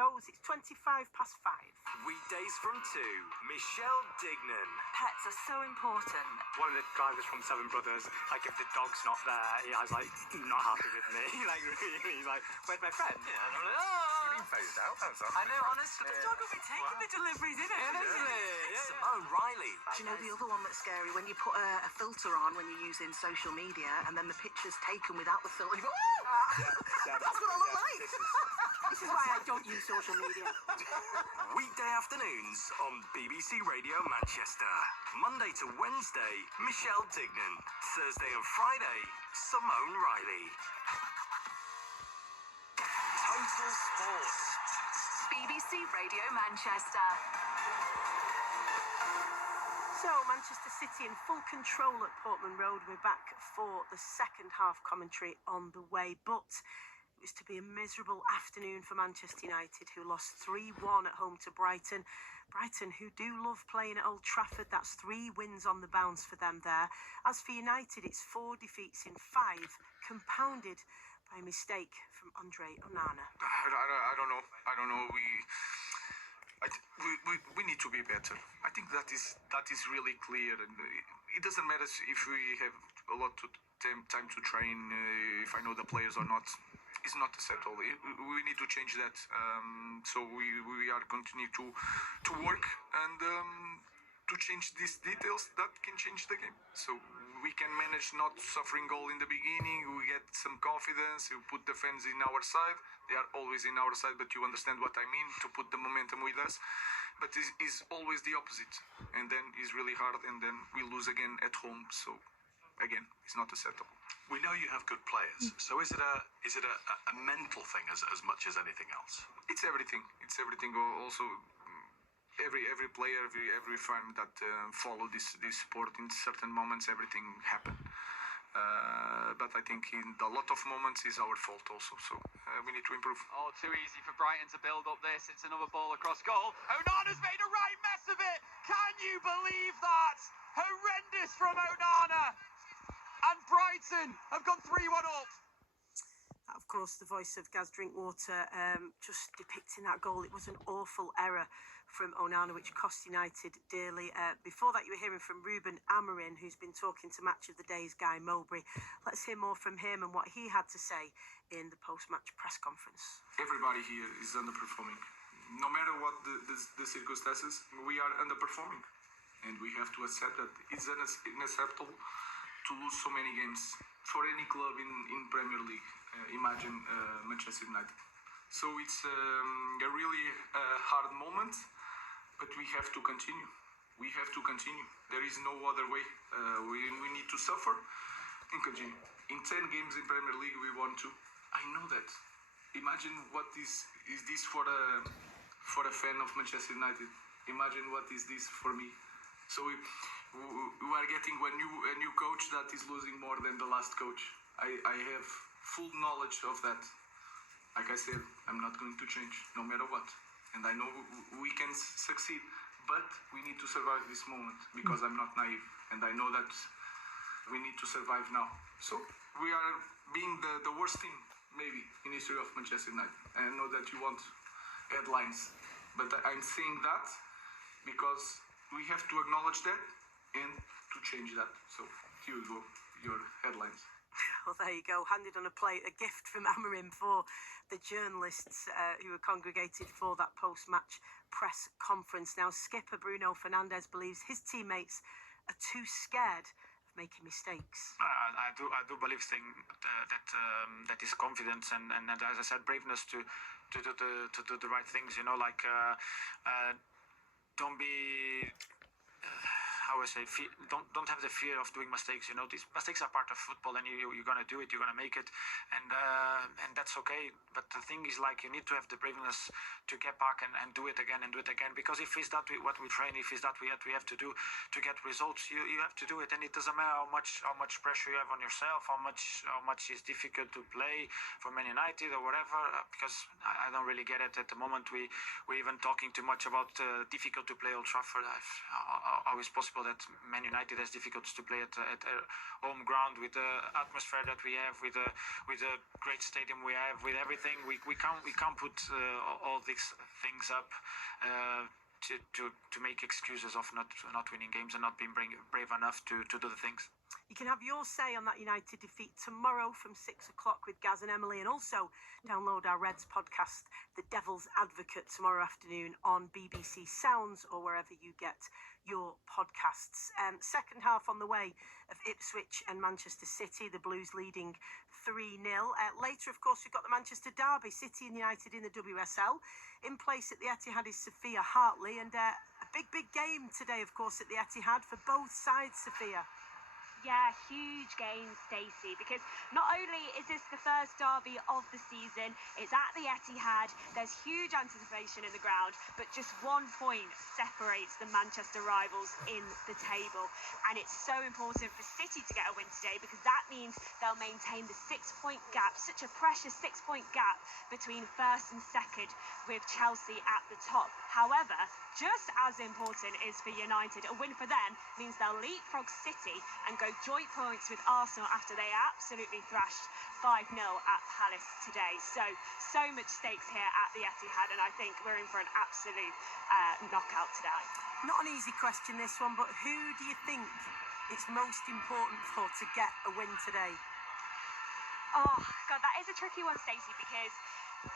goes. It's 5:25. Weekdays from 2, Michelle Dignan. Pets are so important. One of the drivers from Seven Brothers, like if the dog's not there, he was like not happy with me. Like really, he's like, "Where's my friend?" Yeah, and I'm like, oh. You've been phased out, I know, honestly. The dog will be taking the deliveries, isn't it? Simone Riley. Do you know the other one that's scary? When you put a filter on when you're using social media and then the picture's taken without the filter. You go, that's what I look like. This is why I don't use social media. Weekday afternoons on BBC Radio Manchester. Monday to Wednesday, Michelle Dignan. Thursday and Friday, Simone Riley. Total Sport. BBC Radio Manchester. So, Manchester City in full control at Portman Road. We're back for the second half commentary on the way. But it was to be a miserable afternoon for Manchester United, who lost 3-1 at home to Brighton. Brighton, who do love playing at Old Trafford, that's 3 wins on the bounce for them there. As for United, it's 4 defeats in 5, compounded by a mistake from Andre Onana. I don't know. We need to be better. I think that is really clear, and it doesn't matter if we have a lot of time to train, if I know the players or not. It's not acceptable. We need to change that. So we are continuing to work and to change these details that can change the game. So we can manage not suffering goal in the beginning. We get some confidence. You put the fans in our side. They are always in our side, but you understand what I mean, to put the momentum with us. But it's always the opposite. And then it's really hard, and then we lose again at home. So again, it's not acceptable. We know you have good players. So is it a mental thing as much as anything else? It's everything. It's everything. Also, every player, every fan that follow this sport, in certain moments, everything happen. But I think in a lot of moments is our fault also. So we need to improve. Oh, too easy for Brighton to build up this. It's another ball across goal. Onana's made a right mess of it. Can you believe that? Horrendous from Onana. And Brighton have gone 3-1 up. Of course, the voice of Gaz Drinkwater just depicting that goal. It was an awful error from Onana, which cost United dearly. Before that, you were hearing from Ruben Amorim, who's been talking to Match of the Day's Guy Mowbray. Let's hear more from him and what he had to say in the post-match press conference. Everybody here is underperforming. No matter what the circumstances, we are underperforming. And we have to accept that it's unacceptable to lose so many games for any club in Premier League. Imagine Manchester United. So it's a really hard moment, but we have to continue. We have to continue. There is no other way. We need to suffer and continue. In 10 games in Premier League, we won 2. I know that. Imagine what is this for a fan of Manchester United. Imagine what is this for me. So we are getting a new coach that is losing more than the last coach. I have full knowledge of that. Like I said, I'm not going to change, no matter what. And I know we can succeed, but we need to survive this moment, because I'm not naive. And I know that we need to survive now. So we are being the worst team, maybe, in history of Manchester United. And I know that you want headlines, but I'm saying that because we have to acknowledge that and to change that. So here you go, your headlines. Well, there you go, handed on a plate, a gift from Amorim for the journalists who were congregated for that post-match press conference. Now, skipper Bruno Fernandes believes his teammates are too scared of making mistakes. I do believe that is confidence and as I said, braveness to do the right things. You know, like don't be. How I say, don't have the fear of doing mistakes. You know, these mistakes are part of football, and you're gonna do it. You're gonna make it, and that's okay. But the thing is, like, you need to have the braveness to get back and do it again and do it again. Because if it's that what we train, if it's that we have to do to get results, you have to do it. And it doesn't matter how much pressure you have on yourself, how much is difficult to play for Man United or whatever. Because I don't really get it at the moment. We're even talking too much about difficult to play Old Trafford. How is possible possible that Man United has difficulties to play at home ground with the atmosphere that we have, with the great stadium we have, with everything. We can't put all these things up to make excuses of not winning games and not being brave enough to do the things. You can have your say on that United defeat tomorrow from 6 o'clock with Gaz and Emily, and also download our Reds podcast, The Devil's Advocate, tomorrow afternoon on BBC Sounds or wherever you get your podcasts. Second half on the way of Ipswich and Manchester City, the Blues leading 3-0. Later, of course, we've got the Manchester Derby, City and United in the WSL. In place at the Etihad is Sophia Hartley, and a big game today, of course, at the Etihad for both sides, Sophia. Yeah, huge game, Stacey, because not only is this the first derby of the season, it's at the Etihad, there's huge anticipation in the ground, but just 1 point separates the Manchester rivals in the table. And it's so important for City to get a win today, because that means they'll maintain the 6-point gap, such a precious 6-point gap between first and second, with Chelsea at the top. However, just as important is for United. A win for them means they'll leapfrog City and go joint points with Arsenal after they absolutely thrashed 5-0 at Palace today. So much stakes here at the Etihad, and I think we're in for an absolute knockout today. Not an easy question, this one, but who do you think it's most important for to get a win today? Oh, God, that is a tricky one, Stacey, because